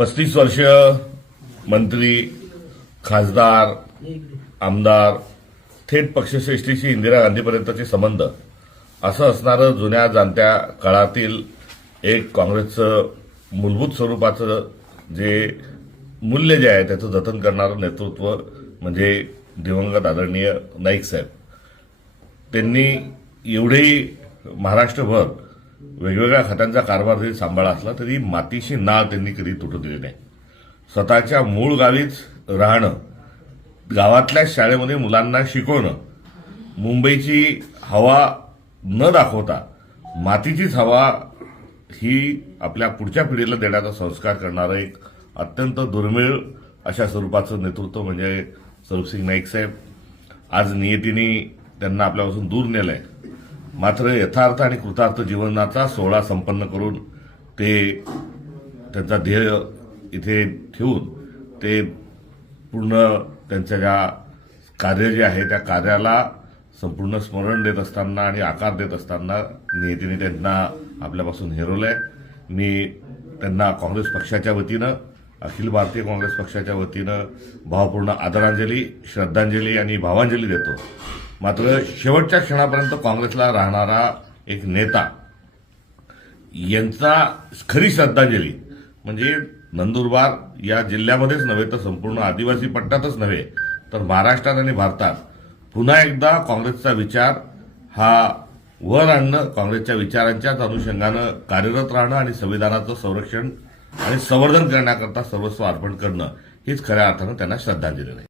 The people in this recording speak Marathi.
35 वर्ष मंत्री, खासदार, आमदार, थेट पक्षश्रेष्ठीशी इंदिरा गांधीपर्यंतचे संबंध असं असणारं जुन्या जाणत्या काळातील एक काँग्रेसचं मूलभूत स्वरूपाचं जे मूल्य जे आहे त्याचं जतन करणारं नेतृत्व म्हणजे दिवंगत आदरणीय नाईक साहेब. त्यांनी एवढेही महाराष्ट्रभर वेगवेगळ्या खात्यांचा कारभार जरी सांभाळला असला तरी मातीशी नाळ त्यांनी कधी तुटू दिली नाही. स्वतःच्या मूळ गावीच राहणं, गावातल्या शाळेमध्ये मुलांना शिकवणं, मुंबईची हवा न दाखवता मातीचीच हवा ही आपल्या पुढच्या पिढीला देण्याचा संस्कार करणारं एक अत्यंत दुर्मिळ अशा स्वरूपाचं नेतृत्व म्हणजे स्वरूपसिंग नाईक साहेब. आज नियतीने त्यांना आपल्यापासून दूर नेलंय, मात्र यथार्थ आणि कृतार्थ जीवनाचा सोहळा संपन्न करून ते त्यांचा ध्येय इथे ठेवून ते पूर्ण त्यांच्या ज्या कार्य जे आहे त्या कार्याला संपूर्ण स्मरण देत असताना आणि आकार देत असताना नियतीने त्यांना आपल्यापासून हरवलंय. मी त्यांना काँग्रेस पक्षाच्या वतीनं, अखिल भारतीय काँग्रेस पक्षाच्या वतीनं भावपूर्ण आदरांजली, श्रद्धांजली आणि भावांजली देतो. मात्र शेवटच्या क्षणापर्यंत काँग्रेसला राहणारा एक नेता यांचा खरी श्रद्धांजली म्हणजे नंदुरबार या जिल्ह्यामध्येच नव्हे तर संपूर्ण आदिवासी पट्ट्यातच नव्हे तर महाराष्ट्रात आणि भारतात पुन्हा एकदा काँग्रेसचा विचार हा वर आणणं, काँग्रेसच्या विचारांच्याच अनुषंगानं कार्यरत राहणं आणि संविधानाचं संरक्षण आणि संवर्धन करण्याकरता सर्वस्व अर्पण करणं हीच खऱ्या अर्थानं त्यांना श्रद्धांजली आहे.